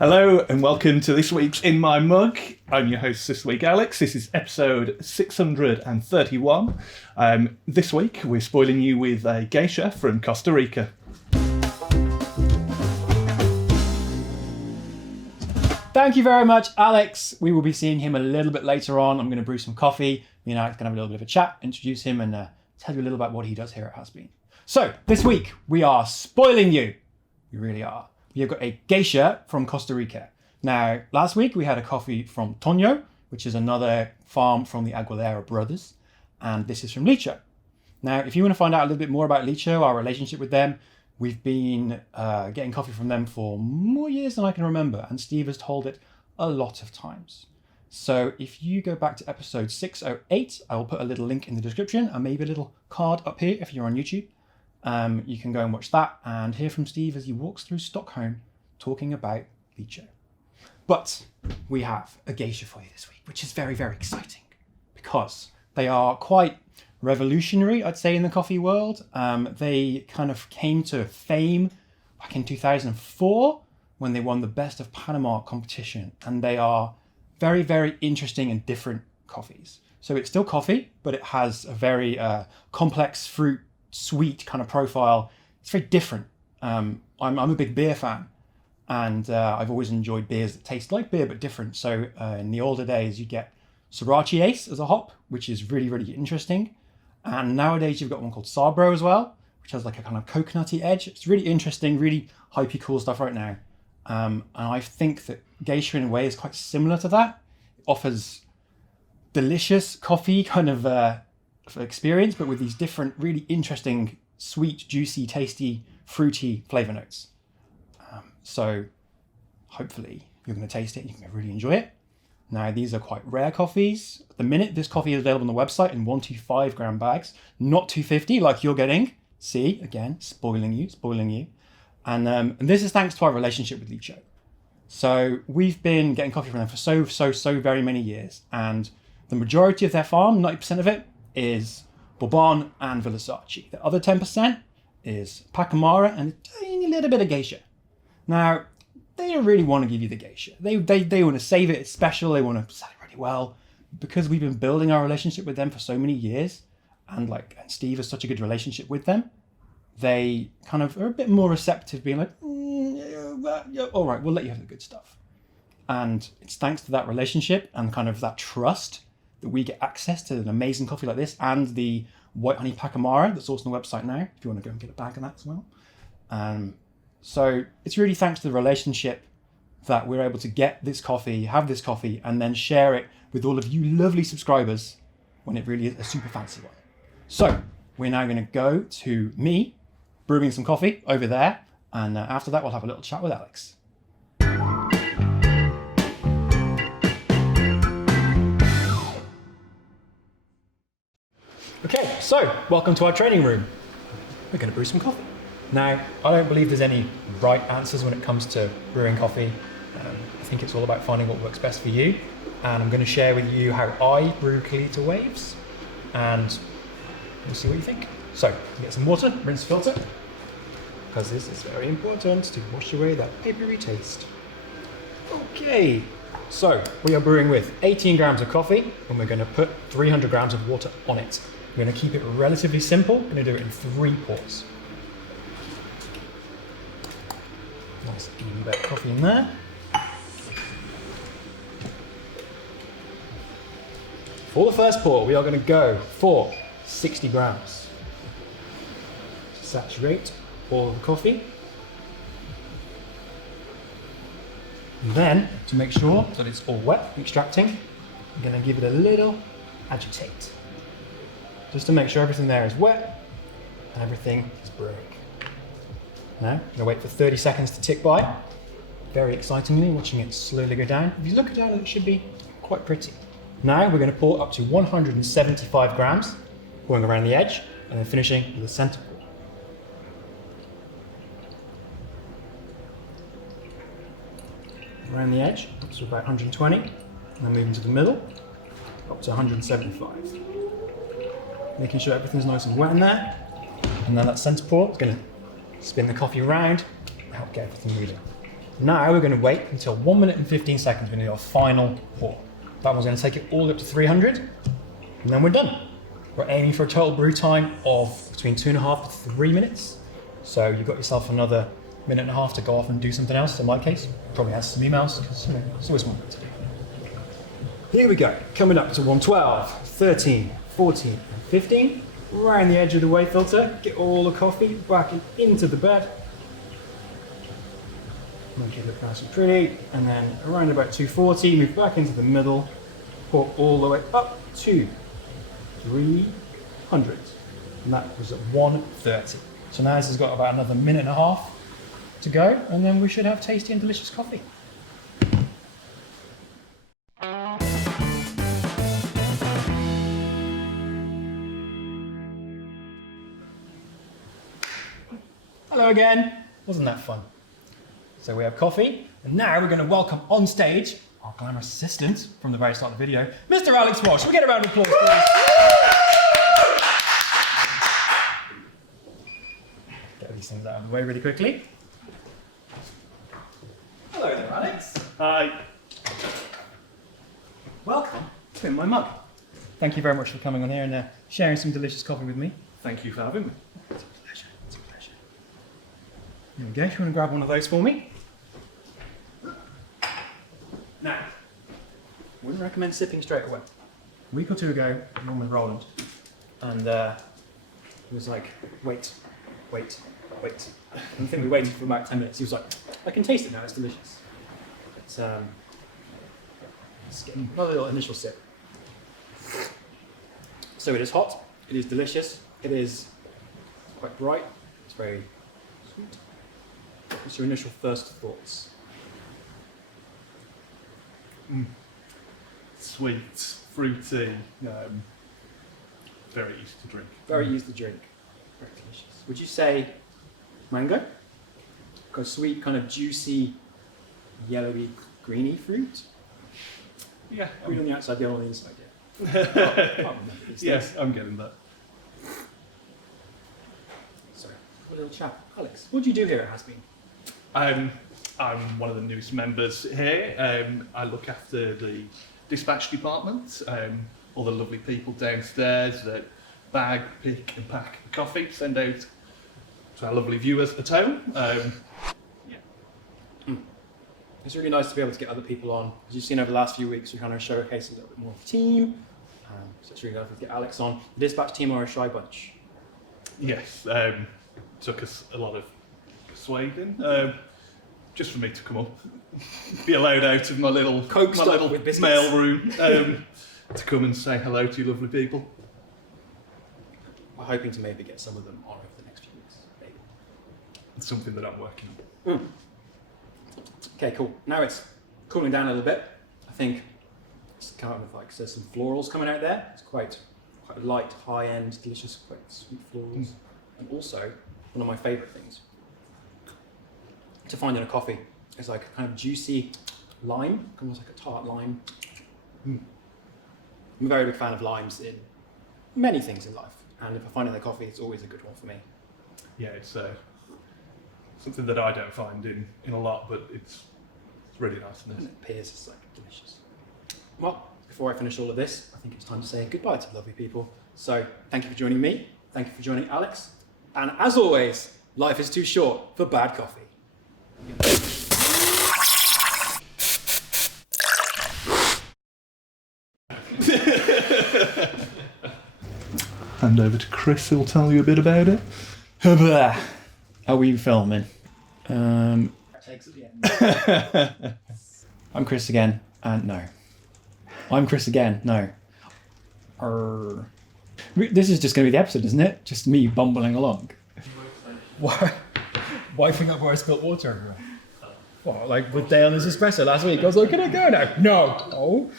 Hello and welcome to this week's In My Mug. I'm your host this week, Alex. This is episode 631. This week we're spoiling you with a Geisha from Costa Rica. Thank you very much, Alex. We will be seeing him a little bit later on. I'm going to brew some coffee. Me and Alex can have a little bit of a chat, introduce him and tell you a little about what he does here at Has Been. So this week we are spoiling you. We really are. We've got a Geisha from Costa Rica. Now, last week we had a coffee from Toño, which is another farm from the Aguilera brothers. And this is from Licho. Now, if you want to find out a little bit more about Licho, our relationship with them, we've been getting coffee from them for more years than I can remember. And Steve has told it a lot of times. So if you go back to episode 608, I will put a little link in the description and maybe a little card up here if you're on YouTube. You can go and watch that and hear from Steve as he walks through Stockholm talking about Licho. But we have a Geisha for you this week, which is very, very exciting because they are quite revolutionary, I'd say, in the coffee world. They kind of came to fame back in 2004 when they won the Best of Panama competition. And they are very, very interesting and different coffees. So it's still coffee, but it has a very complex fruit, sweet kind of profile. It's very different. I'm a big beer fan, and I've always enjoyed beers that taste like beer but different. So in the older days, you get Sriracha Ace as a hop, which is really, really interesting. And nowadays you've got one called Sabro as well, which has like a kind of coconutty edge. It's really interesting, really hypey cool stuff right now. And I think that Geisha in a way is quite similar to that. It offers delicious coffee kind of experience, but with these different, really interesting, sweet, juicy, tasty, fruity flavor notes. So hopefully you're going to taste it and you can really enjoy it. Now, these are quite rare coffees. At the minute, this coffee is available on the website in 125 gram bags, not 250 like you're getting. See, again, spoiling you. And this is thanks to our relationship with Licho. So we've been getting coffee from them for so very many years. And the majority of their farm, 90% of it, is Bourbon and Versace. The other 10% is Pacamara and a tiny little bit of Geisha. Now, they don't really want to give you the Geisha. They want to save it. It's special. They want to sell it really well. Because we've been building our relationship with them for so many years, and Steve has such a good relationship with them, they kind of are a bit more receptive, being like, all right, we'll let you have the good stuff. And it's thanks to that relationship and kind of that trust that we get access to an amazing coffee like this and the white honey Pacamara that's also on the website now, if you want to go and get a bag of that as well. So it's really thanks to the relationship that we're able to get this coffee, have this coffee, and then share it with all of you lovely subscribers when it really is a super fancy one. So we're now going to go to me brewing some coffee over there, and after that we'll have a little chat with Alex. Okay, so welcome to our training room. We're going to brew some coffee. Now, I don't believe there's any right answers when it comes to brewing coffee. I think it's all about finding what works best for you. And I'm going to share with you how I brew Kalita waves, and we'll see what you think. So, get some water, rinse, filter, because this is very important to wash away that papery taste. Okay, so we are brewing with 18 grams of coffee, and we're going to put 300 grams of water on it. We're going to keep it relatively simple. We're going to do it in 3 pours. Nice even bit of coffee in there. For the first pour, we are going to go for 60 grams. To saturate all of the coffee. And then, to make sure that it's all wet, extracting, I'm going to give it a little agitate. Just to make sure everything there is wet and everything is brewing. Now, I'm going to wait for 30 seconds to tick by. Very excitingly, watching it slowly go down. If you look down, it should be quite pretty. Now, we're going to pour up to 175 grams, pouring around the edge, and then finishing with the center pour. Around the edge, up to about 120, and then moving to the middle, up to 175. Making sure everything's nice and wet in there. And then that center pour is going to spin the coffee around and help get everything moving. Now we're going to wait until 1 minute and 15 seconds. We're going to do our final pour. That one's going to take it all up to 300, and then we're done. We're aiming for a total brew time of between 2.5 to 3 minutes. So you've got yourself another minute and a half to go off and do something else. In my case, probably answer some emails, because it's always one to do. Here we go, coming up to 112, 13, 14, and 15. Round the edge of the whey filter, get all the coffee back into the bed. Make it look nice and pretty, and then around about 240, move back into the middle, pour all the way up to 300, and that was at 130. So now this has got about another minute and a half to go, and then we should have tasty and delicious coffee. Hello again, wasn't that fun? So we have coffee, and now we're going to welcome on stage our glamorous assistant from the very start of the video, Mr. Alex Walsh. We get a round of applause, please. Get these things out of the way really quickly. Hello there, Alex. Hi. Welcome to my mug. Thank you very much for coming on here and sharing some delicious coffee with me. Thank you for having me. It's a pleasure. It's a pleasure. There we go. If you want to grab one of those for me. Now, I wouldn't recommend sipping straight away. A week or two ago, I was with Roland, and he was like, wait. And I think we waited for about 10 minutes. He was like, I can taste it now, it's delicious. Let's get another little initial sip. So it is hot, it is delicious, it is quite bright, it's very sweet. What's your initial first thoughts? Sweet, fruity, very easy to drink. Very easy to drink, very delicious. Would you say mango? Kind of sweet, kind of juicy, yellowy, greeny fruit? Yeah. Fruit on the outside, yellow on the inside, yeah. Yes, I'm getting that. So, a little chat. Alex, what do you do here at Has Been? I'm one of the newest members here. I look after the dispatch department. All the lovely people downstairs that bag, pick and pack the coffee, send out to our lovely viewers at home. It's really nice to be able to get other people on. As you've seen over the last few weeks, we kind of showcase a little bit more of the team. So it's really nice to get Alex on. The dispatch team are a shy bunch. Yes, took us a lot of persuading. Just for me to come up, be allowed out of my little mail room to come and say hello to you lovely people. We're hoping to maybe get some of them on over the next few weeks, maybe. It's something that I'm working on. Okay, cool. Now it's cooling down a little bit. I think it's kind of like there's some florals coming out there. It's quite light, high-end, delicious, quite sweet florals. And also, one of my favourite things to find in a coffee is like a kind of juicy lime, almost like a tart lime. I'm a very big fan of limes in many things in life, and if I find it in the coffee, it's always a good one for me. Yeah, it's something that I don't find in a lot, but it's really nice. And it appears it's like delicious. Well, before I finish all of this, I think it's time to say goodbye to the lovely people. So thank you for joining me. Thank you for joining Alex. And as always, life is too short for bad coffee. Hand over to Chris, who'll tell you a bit about it. Are we filming? Takes at the end. I'm Chris again, and no. I'm Chris again, no. This is just going to be the episode, isn't it? Just me bumbling along. Why? Wiping up where I spilt water everywhere. What, like with Dale and his espresso last week? I was like, can I go now? No. Oh.